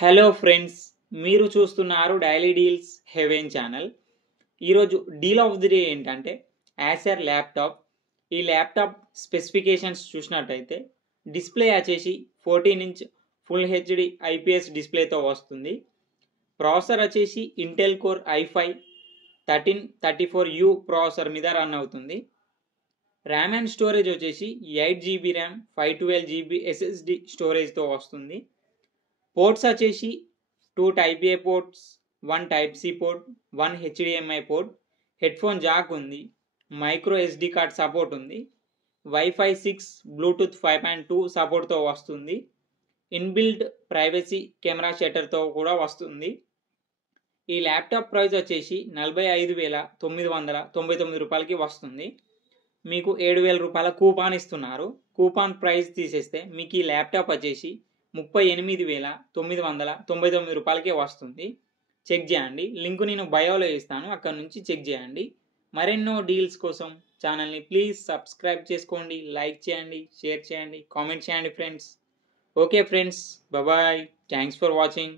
Hello friends, మీరు చూస్తున్నారు daily deals haven channel. ఈరోజు డీల్ ఆఫ్ ది డే ఏంటంటే యాసర్ ల్యాప్టాప్. ఈ ల్యాప్టాప్ స్పెసిఫికేషన్స్ చూసినట్టయితే డిస్ప్లే వచ్చేసి 14 ఇంచ్ ఫుల్ హెచ్డి ఐపీఎస్ డిస్ప్లేతో వస్తుంది. ప్రాసెసర్ వచ్చేసి Intel core i5 1334U processor మీద రన్ అవుతుంది. ర్యామ్ అండ్ స్టోరేజ్ వచ్చేసి 8GB ర్యామ్ 512GB SSD స్టోరేజ్తో వస్తుంది. పోర్ట్స్ వచ్చేసి 2 type A ports, 1 type C port, 1 HDMI port, headphone jack ఉంది, మైక్రో SD కార్డ్ సపోర్ట్ ఉంది, wifi 6, Bluetooth 5.2 సపోర్ట్తో వస్తుంది. ఇన్బిల్ట్ ప్రైవసీ కెమెరా షట్టర్తో కూడా వస్తుంది. ఈ ల్యాప్టాప్ ప్రైస్ వచ్చేసి 45,999 రూపాయలకి వస్తుంది. మీకు 7,000 రూపాయల కూపాన్ ఇస్తున్నారు. కూపాన్ ప్రైస్ తీసేస్తే మీకు ఈ ల్యాప్టాప్ వచ్చేసి 38,999 రూపాయలకే వస్తుంది. చెక్ చేయండి, లింక్ నేను బయోలో ఇస్తాను, అక్కడ నుంచి చెక్ చేయండి. మరెన్నో డీల్స్ కోసం ఛానల్ని ప్లీజ్ సబ్స్క్రైబ్ చేసుకోండి, లైక్ చేయండి, షేర్ చేయండి, కామెంట్ చేయండి friends. Okay friends, bye, thanks for watching.